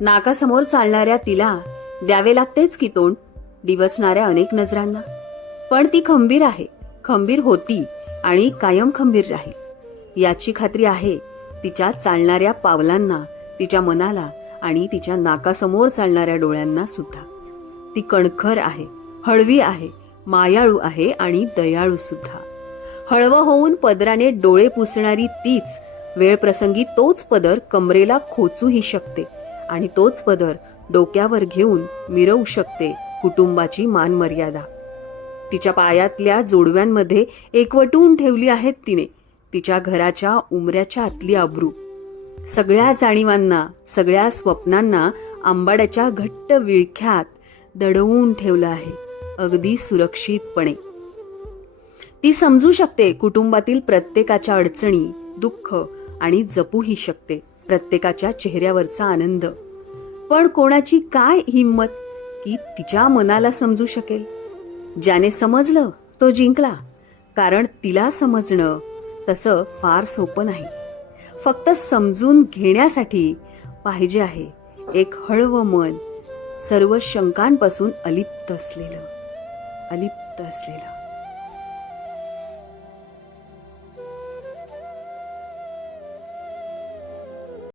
नाकासमोर चालणाऱ्या तिला द्यावे लागतेच की तोंड डिवचणाऱ्या अनेक नजरांना. पण ती खंबीर आहे, खंबीर होती आणि कायम खंबीर राहील याची खात्री आहे तिच्या चालणाऱ्या पावलांना, तिच्या मनाला आणि तिच्या नाकासमोर चालणाऱ्या डोळ्यांना सुद्धा. ती कणखर आहे, हळवी आहे, मायाळू आहे आणि दयाळू सुद्धा. हळवं होऊन पदराने डोळे पुसणारी तीच वेळप्रसंगी तोच पदर कमरेला खोचूही शकते आणि तोच पदर डोक्यावर घेऊन मिरवू शकते कुटुंबाची मानमर्यादा. तिच्या पायातल्या जोडव्यांमध्ये एकवटून ठेवली आहेत तिने तिच्या घराच्या उमऱ्याच्या आतली अब्रू. सगळ्या जाणीवांना, सगळ्या स्वप्नांना आंबाड्याच्या घट्ट विळख्यात दडवून ठेवलं आहे अगदी सुरक्षितपणे. ती समजू शकते कुटुंबातील प्रत्येकाच्या अडचणी, दुःख आणि जपूही शकते प्रत्येकाच्या चेहऱ्यावरचा आनंद. पण कोणाची काय हिंमत की तिच्या मनाला समजू शकेल? ज्याने समजलं तो जिंकला, कारण तिला समजणं तसं फार सोपं नाही. फक्त समजून घेण्यासाठी पाहिजे आहे एक हळवं मन, सर्व शंकांपासून अलिप्त असलेलं.